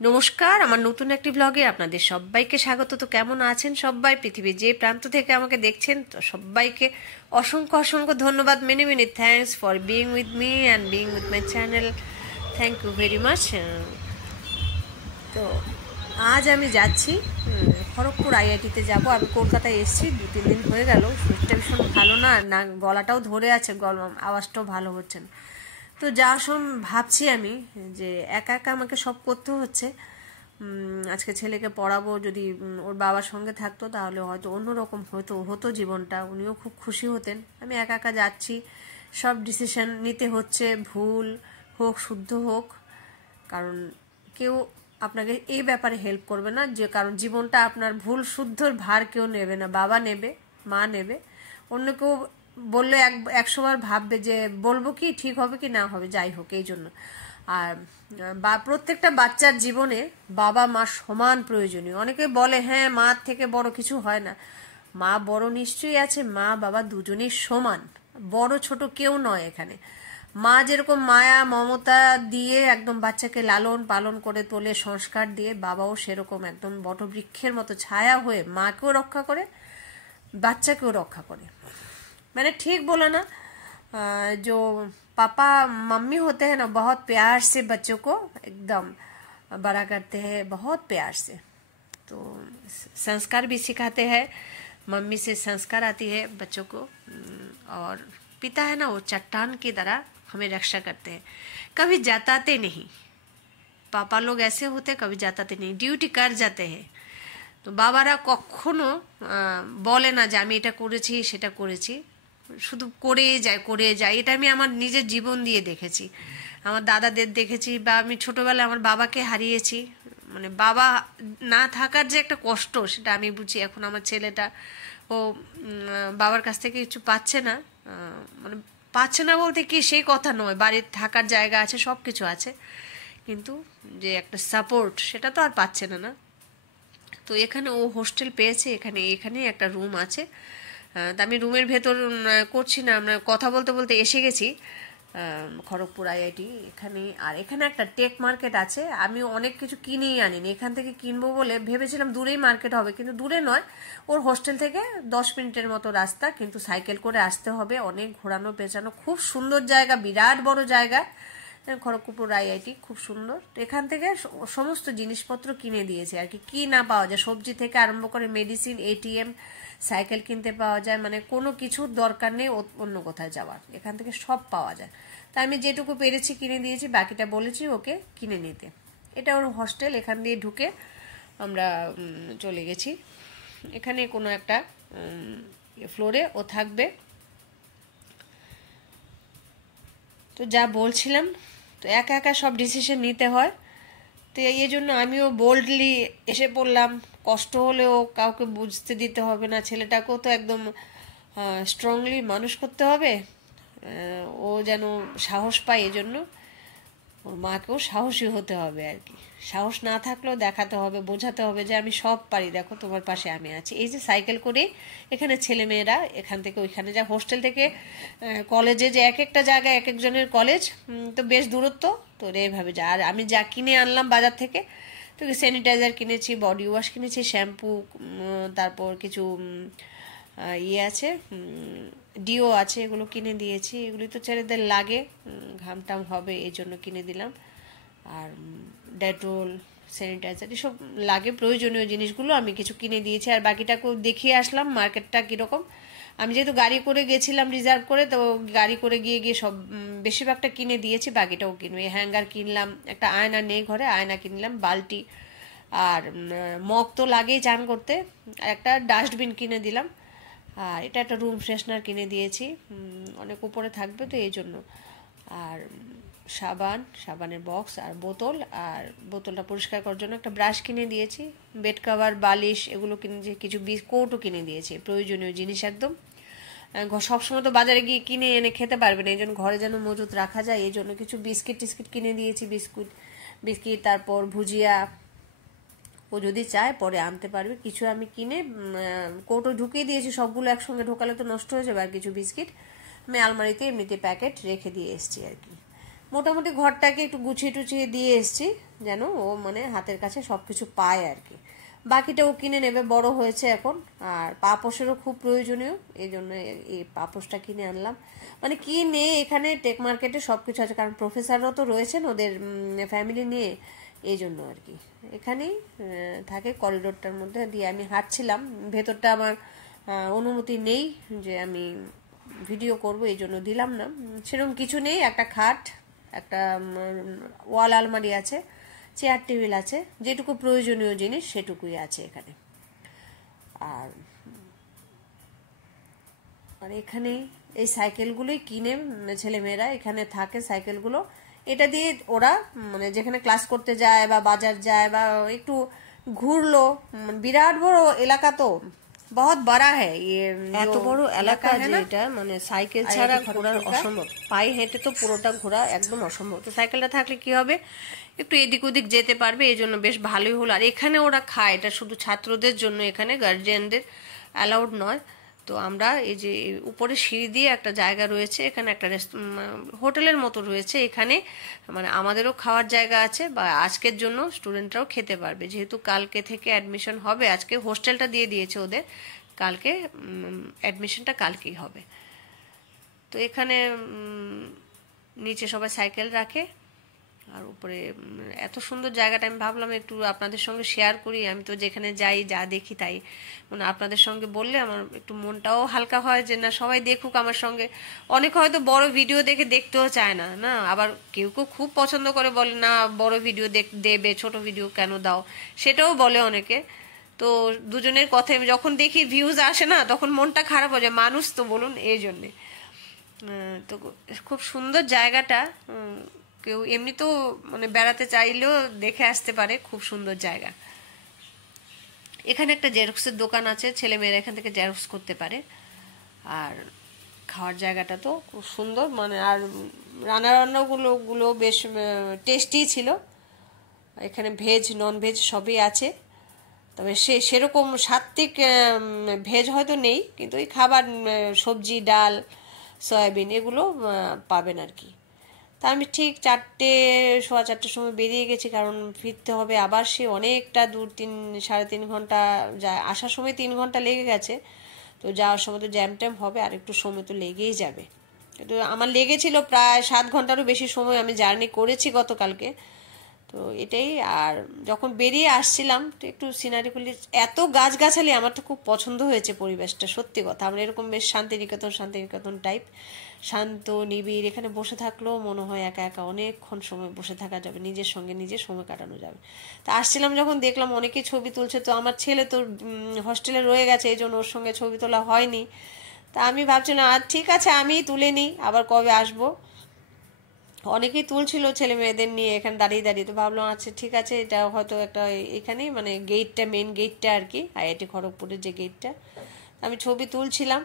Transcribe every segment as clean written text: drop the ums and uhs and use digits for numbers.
নমস্কার, আমার নতুন একটি ব্লগে আপনাদের সবাইকে স্বাগত। তো কেমন আছেন সবাই? পৃথিবীর যে প্রান্ত থেকে আমাকে দেখছেন, তো সবাইকে অসংখ্য অসংখ্য ধন্যবাদ। Many many thanks for being with me and being with my channel. Thank you very much. তো আজ আমি যাচ্ছি খড়গপুর আইআইটিতে যাব। আমি কলকাতায় এসেছি, 2-3 দিন হয়ে গেল। শরীরটা ভীষণ ভালো না, না গলাটাও ধরে আছে, আওয়াজটাও ভালো হচ্ছে না। তো যাওয়ার সময় ভাবছি আমি যে একা একা আমাকে সব করতে হচ্ছে। আজকে ছেলেকে পড়াবো, যদি ওর বাবার সঙ্গে থাকতো তাহলে হয়তো অন্যরকম হতো জীবনটা, উনিও খুব খুশি হতেন। আমি একা একা যাচ্ছি, সব ডিসিশন নিতে হচ্ছে, ভুল হোক শুদ্ধ হোক, কারণ কেউ আপনাকে এই ব্যাপারে হেল্প করবে না, যে কারণ জীবনটা আপনার ভুল শুদ্ধর ভার কেউ নেবে না। বাবা নেবে, মা নেবে, অন্য কেউ বললে 100বার ভাববে যে বলবো কি, ঠিক হবে কি না হবে, যাই হোক। এই জন্য আর প্রত্যেকটা বাচ্চার জীবনে বাবা মা সমান প্রয়োজনীয়। অনেকে বলে হ্যাঁ মার থেকে বড় কিছু হয় না। মা বড় নিশ্চয়ই আছে, মা বাবা দুজনেই সমান, বড় ছোট কেউ নয় এখানে। মা যেরকম মায়া মমতা দিয়ে একদম বাচ্চাকে লালন পালন করে তোলে, সংস্কার দিয়ে, বাবাও সেরকম একদম বটবৃক্ষের মতো ছায়া হয়ে মাকেও রক্ষা করে, বাচ্চাকেও রক্ষা করে। मैंने ठीक बोला ना? जो पापा मम्मी होते हैं ना, बहुत प्यार से बच्चों को एकदम बड़ा करते हैं, बहुत प्यार से। तो संस्कार भी सिखाते हैं, मम्मी से संस्कार आती है बच्चों को। और पिता है ना, वो चट्टान की तरह हमें रक्षा करते हैं, कभी जताते नहीं। पापा लोग ऐसे होते हैं, कभी जताते नहीं, ডিউটি कर जाते हैं। তো বাবারা কখনো বলে না যে আমি এটা করেছি সেটা করেছি, শুধু করে যায়। এটা আমি আমার নিজের জীবন দিয়ে দেখেছি, আমার দাদাদের দেখেছি, বা আমি ছোটবেলায় আমার বাবাকে হারিয়েছি। মানে বাবা না থাকার যে একটা কষ্ট, সেটা আমি বুঝি। এখন আমার ছেলেটা ও বাবার কাছ থেকে কিছু পাচ্ছে না, মানে পাচ্ছে না বলতে কি সেই কথা নয়, বাড়ির থাকার জায়গা আছে, সব কিছু আছে, কিন্তু যে একটা সাপোর্ট সেটা তো আর পাচ্ছে না। না, তো এখানে ও হোস্টেল পেয়েছে, এখানে একটা রুম আছে। তা আমি রুমের ভেতর করছি না, আমরা কথা বলতে বলতে এসে গেছি খড়গপুর আইআইটি এখানে। আর এখানে একটা টেক মার্কেট আছে, আমি অনেক কিছু কিনেই আনিনি, এখান থেকে কিনবো বলে ভেবেছিলাম। দূরেই মার্কেট হবে, কিন্তু দূরে নয়, ওর হোস্টেল থেকে 10 মিনিটের মতো রাস্তা, কিন্তু সাইকেল করে আসতে হবে, অনেক ঘোরানো পেঁচানো। খুব সুন্দর জায়গা, বিরাট বড় জায়গা। খড়গপুর আইআইটি খুব সুন্দর। এখান থেকে সমস্ত জিনিসপত্র কিনে দিয়েছে আর কি, কি না পাওয়া যায়, সবজি থেকে আরম্ভ করে মেডিসিন, এটিএম, সাইকেল কিনতে পাওয়া যায়, মানে কোনো কিছুর দরকার নেই অন্য কোথায় যাওয়ার, এখান থেকে সব পাওয়া যায়। তাই আমি যেটুকু পেরেছি কিনে দিয়েছি, বাকিটা বলেছি ওকে কিনে নিতে। এটা ওর হোস্টেল, এখান দিয়ে ঢুকে আমরা চলে গেছি। এখানে কোনো একটা ফ্লোরে ও থাকবে। তো যা বলছিলাম, তো একা একা সব ডিসিশন নিতে হয়, তো এই জন্য আমিও বোল্ডলি এসে পড়লাম। কষ্ট হলেও কাউকে বুঝতে দিতে হবে না, ছেলেটাকেও তো একদম স্ট্রংলি মানুষ করতে হবে, ও যেন সাহস পায়। এই জন্য ওর মাকেও সাহসী হতে হবে আর কি। সাহস না থাকলেও দেখাতে হবে, বোঝাতে হবে যে আমি সব পারি, দেখো তোমার পাশে আমি আছি। এই যে সাইকেল করে এখানে ছেলেমেয়েরা এখান থেকে ওইখানে যায়, হোস্টেল থেকে কলেজে, যে এক একটা জায়গায় এক একজনের কলেজ, তো বেশ দূরত্ব, তো এইভাবে যায়। আর আমি যা কিনে আনলাম বাজার থেকে, তো স্যানিটাইজার কিনেছি, বডি ওয়াশ কিনেছি, শ্যাম্পু, তারপর কিছু ইয়ে আছে, ডিও আছে, এগুলো কিনে দিয়েছি। এগুলি তো ছেলেদের লাগে, ঘাম টাম হবে এই জন্য কিনে দিলাম। আর ডেটল, স্যানিটাইজার, এসব লাগে, প্রয়োজনীয় জিনিসগুলো আমি কিছু কিনে দিয়েছি। আর বাকিটাকেও দেখিয়ে আসলাম মার্কেটটা কীরকম। আমি যেহেতু গাড়ি করে গেছিলাম রিজার্ভ করে, তো গাড়ি করে গিয়ে সব বেশিরভাগটা কিনে দিয়েছি, বাকিটাও কিনবে। হ্যাঙ্গার কিনলাম, একটা আয়না নেই ঘরে, আয়না কিনলাম, বালতি আর মগ তো লাগেই চান করতে, আর একটা ডাস্টবিন কিনে দিলাম। আর এটা একটা রুম ফ্রেশনার কিনে দিয়েছি, অনেক উপরে থাকবে তো এই জন্য। আর সাবানের বক্স আর বোতল, আর বোতলটা পরিষ্কার করার জন্য একটা ব্রাশ কিনে দিয়েছি, বেড কভার, বালিশ, এগুলো কিনে, কিছু বিস্কুটও কিনে দিয়েছি, প্রয়োজনীয় জিনিস একদম। সবসময় তো বাজারে গিয়ে কিনে এনে খেতে পারবে না, এই জন্য ঘরে যেন মজুত রাখা যায়, এই জন্য কিছু বিস্কিট কিনে দিয়েছি, বিস্কিট, তারপর ভুজিয়া, ও যদি চায় পরে আনতে পারবে। কিছু আমি কিনে কৌটো ঢুকিয়ে দিয়েছি, সবগুলো একসঙ্গে ঢোকালে তো নষ্ট হয়ে যাবে। আর কিছু বিস্কিট আমি আলমারিতে এমনিতে প্যাকেট রেখে দিয়ে এসেছি আর কি। মোটামুটি ঘরটাকে একটু গুছিয়ে টুছিয়ে দিয়ে এসছি, যেন ও মানে হাতের কাছে সবকিছু পায় আর কি। বাকিটা ও কিনে নেবে, বড় হয়েছে এখন। আর পাপোশেরও খুব প্রয়োজনীয়, এই জন্য এই পাপোশটা কিনে আনলাম। মানে কি নেই এখানে টেক মার্কেটে সবকিছু আছে, কারণ প্রফেসররাও তো রয়েছেন ওদের ফ্যামিলি নিয়ে, এই জন্য আর কি। এখানেই থাকে, করিডোরটার মধ্যে দিয়ে আমি হাঁটছিলাম। ভেতরটা আমার অনুমতি নেই যে আমি ভিডিও করব, এই জন্য দিলাম না। সেরকম কিছু নেই, একটা খাট, একটা ওয়াল আলমারি আছে, চেয়ার টেবিল আছে, যেটুকু প্রয়োজনীয় জিনিস সেটুকুই আছে এখানে। আর আর এখানে এই সাইকেলগুলোই কিনে ছেলেমেয়েরা এখানে থাকে, সাইকেলগুলো এটা দিয়ে ওরা মানে যেখানে ক্লাস করতে যায় বা বাজার যায় বা একটু ঘুরলো। বিরাট বড় এলাকা তো, বহুত বড় হ্যাঁ, এত বড় এলাকা যে এটা মানে সাইকেল ছাড়া ঘোরার অসম্ভব, পায়ে হেঁটে তো পুরোটা ঘোরা একদম অসম্ভব। তো সাইকেলটা থাকলে কি হবে, একটু এদিক ওদিক যেতে পারবে, এই জন্য বেশ ভালোই হলো। আর এখানে ওরা খায়, এটা শুধু ছাত্রদের জন্য, এখানে গার্জিয়ানদের অ্যালাউড নয়। তো আমরা এই যে উপরে সিঁড়ি দিয়ে একটা জায়গা রয়েছে, এখানে একটা হোটেলের মতো রয়েছে, এখানে মানে আমাদেরও খাওয়ার জায়গা আছে, বা আজকের জন্য স্টুডেন্টরাও খেতে পারবে, যেহেতু কালকে থেকে অ্যাডমিশন হবে। আজকে হোস্টেলটা দিয়ে দিয়েছে ওদের, কালকে অ্যাডমিশনটা কালকেই হবে। তো এখানে নিচে সবাই সাইকেল রাখে, আর উপরে এত সুন্দর জায়গাটা, আমি ভাবলাম একটু আপনাদের সঙ্গে শেয়ার করি। আমি তো যেখানে যাই যা দেখি তাই মানে আপনাদের সঙ্গে বললে আমার একটু মনটাও হালকা হয়, যে না সবাই দেখুক আমার সঙ্গে। অনেক হয়তো বড় ভিডিও দেখে দেখতেও চায় না, না আবার কেউ কেউ খুব পছন্দ করে, বলে না বড় ভিডিও দেবে, ছোট ভিডিও কেন দাও, সেটাও বলে অনেকে। তো দুজনের কথায় যখন দেখি ভিউজ আসে না, তখন মনটা খারাপ হয়ে যায়, মানুষ তো বলুন, এই জন্যে। তো খুব সুন্দর জায়গাটা, কেউ এমনি তো মানে বেড়াতে চাইলেও দেখে আসতে পারে, খুব সুন্দর জায়গা। এখানে একটা জেরক্সের দোকান আছে, ছেলেমেয়েরা এখান থেকে জেরক্স করতে পারে। আর খাওয়ার জায়গাটা তো খুব সুন্দর, মানে আর রান্নাগুলো বেশ টেস্টি ছিল। এখানে ভেজ নন ভেজ সবই আছে, তবে সেরকম সাত্ত্বিক ভেজ হয়তো নেই, কিন্তু ওই খাবার সবজি ডাল সয়াবিন এগুলো পাবেন আর কি। তা আমি ঠিক 4:15 সময় বেরিয়ে গেছি, কারণ ফিরতে হবে আবার, সে অনেকটা দূর, 3-3.5 ঘন্টা যায়। আসার সময় 3 ঘন্টা লেগে গেছে, তো যাওয়ার সময় তো জ্যাম ট্যাম হবে, আর একটু সময় তো লেগেই যাবে। কিন্তু আমার লেগেছিল প্রায় 7 ঘন্টারও বেশি সময় আমি জার্নি করেছি গতকালকে। তো এটাই। আর যখন বেরিয়ে আসছিলাম তো একটু সিনারিগুলি, এত গাছগাছালি, আমার তো খুব পছন্দ হয়েছে পরিবেশটা, সত্যি কথা। আমরা এরকম বেশ শান্তিনিকেতন টাইপ, শান্ত নিবিড়, এখানে বসে থাকলেও মনে হয় একা একা অনেকক্ষণ সময় বসে থাকা যাবে, নিজের সঙ্গে নিজে সময় কাটানো যাবে। তা আসছিলাম যখন দেখলাম অনেকেই ছবি তুলছে, তো আমার ছেলে তো হস্টেলে রয়ে গেছে, এই জন্য ওর সঙ্গে ছবি তোলা হয়নি। তা আমি ভাবছি না, আর ঠিক আছে আমিই তুলে নিই, আবার কবে আসবো। অনেকেই তুলছিল ছেলে মেয়েদের নিয়ে এখানে দাঁড়িয়ে দাঁড়িয়ে, তো ভাবলাম আচ্ছা ঠিক আছে, এটা হয়তো একটা এখানেই মানে গেটটা, মেন গেটটা আর কি, আইআইটি খড়গপুরের যে গেটটা। আমি ছবি তুলছিলাম,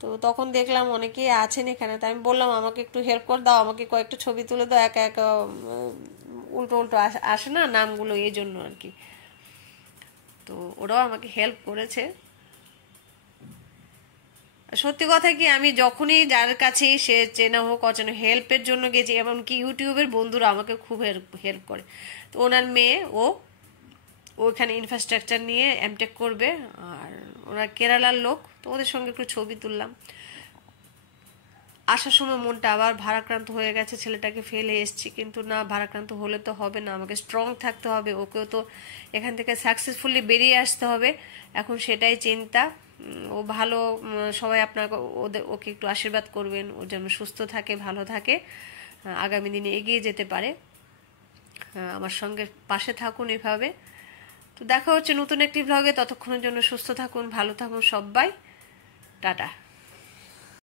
তো তখন দেখলাম অনেকেই আছেন এখানে। তো আমি বললাম আমাকে একটু হেল্প করে দাও, আমাকে কয়েকটা ছবি তুলে দাও, একা একা উল্টো উল্টো আসে না নামগুলো, এই জন্য আর কি। তো ওরাও আমাকে হেল্প করেছে। সত্যি কথা কি, আমি যখনই যার কাছে সে চেনা হোক অচেনা, হেল্পের জন্য গেছি, এমনকি ইউটিউবের বন্ধুরা আমাকে খুব হেল্প করে। তো ওনার মেয়ে ওখানে ইনফ্রাস্ট্রাকচার নিয়ে এমটেক করবে, আর ওনার কেরালার লোক, তো ওদের সঙ্গে একটু ছবি তুললাম। আসার সময় মনটা আবার ভারাক্রান্ত হয়ে গেছে, ছেলেটাকে ফেলে এসছি, কিন্তু না, ভারাক্রান্ত হলে তো হবে না, আমাকে স্ট্রং থাকতে হবে, ওকেও তো এখান থেকে সাকসেসফুলি বেরিয়ে আসতে হবে। এখন সেটাই চিন্তা। ও ভালো, সবাই আপনাকে ওকে একটু আশীর্বাদ করবেন, ও যেন সুস্থ থাকে, ভালো থাকে, আগামী দিনে এগিয়ে যেতে পারে। আমার সঙ্গে পাশে থাকুন এভাবে। তো দেখা হচ্ছে নতুন একটি ভ্লগে, ততক্ষণের জন্য সুস্থ থাকুন, ভালো থাকুন সবাই, টাটা।